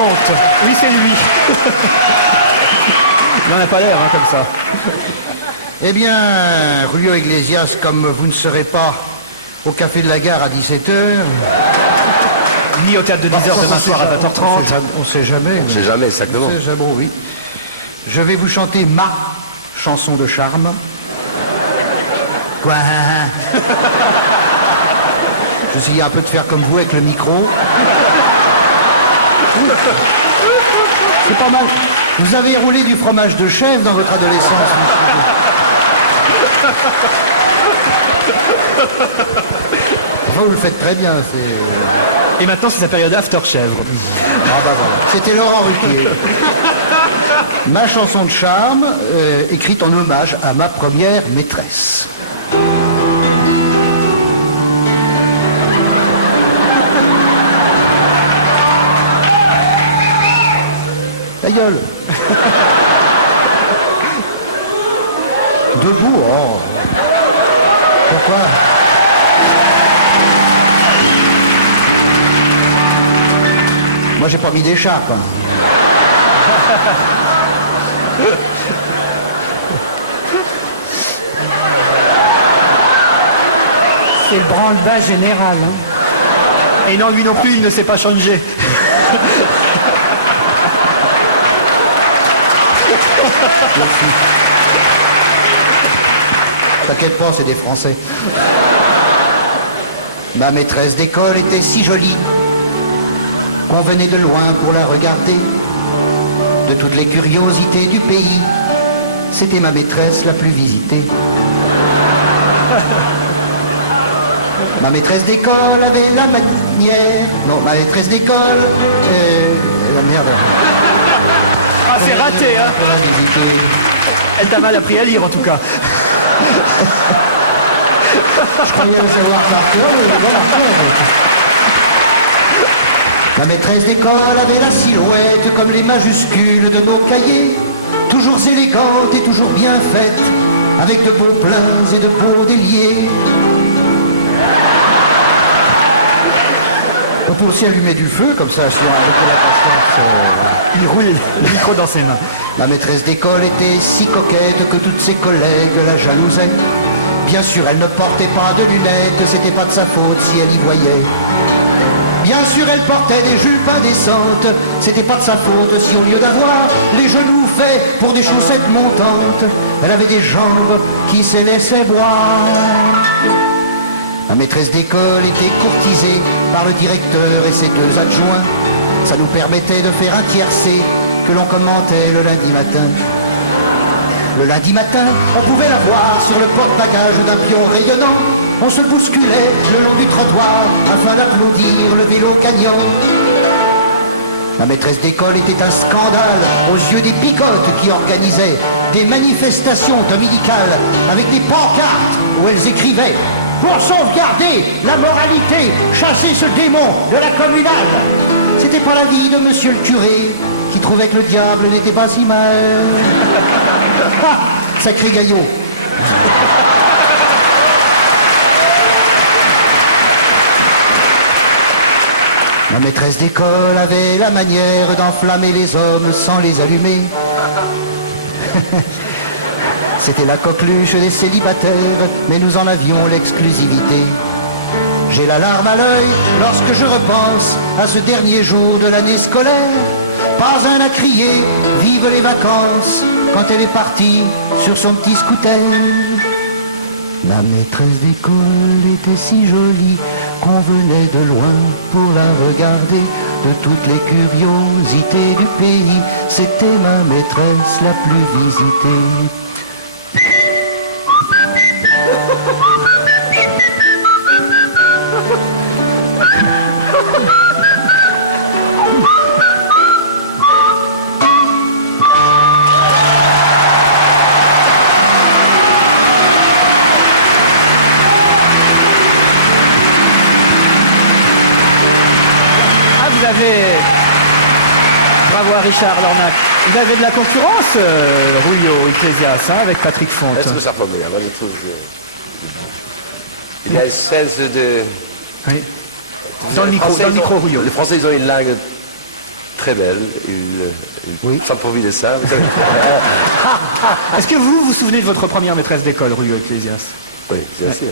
Fonte. Oui, c'est lui. Il n'en a pas l'air, hein, comme ça. Eh bien, Julio Iglesias, comme vous ne serez pas au Café de la Gare à 17h... Ni au théâtre de 10h demain soir à 20h30. On sait jamais. On sait jamais, exactement. On sait jamais, oui. Je vais vous chanter ma chanson de charme. Quoi? J'essayais un peu de faire comme vous avec le micro. C'est pas mal. Vous avez roulé du fromage de chèvre dans votre adolescence, monsieur. Enfin, vous le faites très bien. Et maintenant, c'est sa période after chèvre. Ah bah voilà. C'était Laurent Ruquier. Ma chanson de charme, écrite en hommage à ma première maîtresse. Ta gueule. Debout, oh. Pourquoi? Moi, j'ai pas mis d'écharpe. C'est le branle-bas général. Hein. Et non, lui non plus, il ne s'est pas changé. T'inquiète pas, c'est des Français. Ma maîtresse d'école était si jolie qu'on venait de loin pour la regarder. De toutes les curiosités du pays, c'était ma maîtresse la plus visitée. Ma maîtresse d'école avait la manière... Non, ma maîtresse d'école... la merde. Ah, c'est raté, hein. Elle t'a mal appris à lire, en tout cas. Je croyais le savoir par cœur, mais je pas par cœur. Ma maîtresse d'école avait la silhouette comme les majuscules de nos cahiers, toujours élégante et toujours bien faite, avec de beaux pleins et de beaux déliés. On peut aussi allumer du feu, comme ça, sur avec la patience. Il roule le micro dans ses mains. Ma maîtresse d'école était si coquette que toutes ses collègues la jalousaient. Bien sûr, elle ne portait pas de lunettes, c'était pas de sa faute si elle y voyait. Bien sûr, elle portait des jupes indécentes, c'était pas de sa faute si au lieu d'avoir les genoux faits pour des chaussettes montantes, elle avait des jambes qui se laissaient boire. Ma maîtresse d'école était courtisée par le directeur et ses deux adjoints. Ça nous permettait de faire un tiercé que l'on commentait le lundi matin. Le lundi matin, on pouvait la voir sur le porte-bagages d'un pion rayonnant. On se bousculait le long du trottoir afin d'applaudir le vélo gagnant. Ma maîtresse d'école était un scandale aux yeux des bigotes qui organisaient des manifestations dominicales avec des pancartes où elles écrivaient « Pour sauvegarder la moralité, chasser ce démon de la communale !» C'était pas l'avis de monsieur le curé qui trouvait que le diable n'était pas si mal. Ah, sacré gaillot. Ma maîtresse d'école avait la manière d'enflammer les hommes sans les allumer. C'était la coqueluche des célibataires, mais nous en avions l'exclusivité. J'ai la larme à l'œil lorsque je repense à ce dernier jour de l'année scolaire. Pas un à crier, vive les vacances, quand elle est partie sur son petit scooter. Ma maîtresse d'école était si jolie qu'on venait de loin pour la regarder. De toutes les curiosités du pays, c'était ma maîtresse la plus visitée. Bravo à Richard Lornac. Vous avez de la concurrence, Julio Iglesias, hein, avec Patrick Fonte. Est-ce que ça peut bien? Moi, je trouve que... Il y a une espèce de... Oui. Dans le micro, Julio. Les Français, ils ont une langue très belle, une femme pourvue de ça. Vous savez. Est-ce que vous vous souvenez de votre première maîtresse d'école, rue Ecclésias? Oui, bien sûr.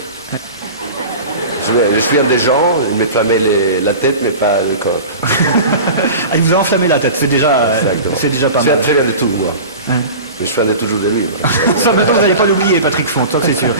Je me souviens des gens, ils m'enflammaient la tête, mais pas le corps. Ah, il vous a enflammé la tête, c'est déjà pas Je me mal. souviens très bien de tout, moi. Mais je me souviens toujours de lui. Ça, maintenant, vous n'allez pas l'oublier, Patrick Font, ça c'est sûr.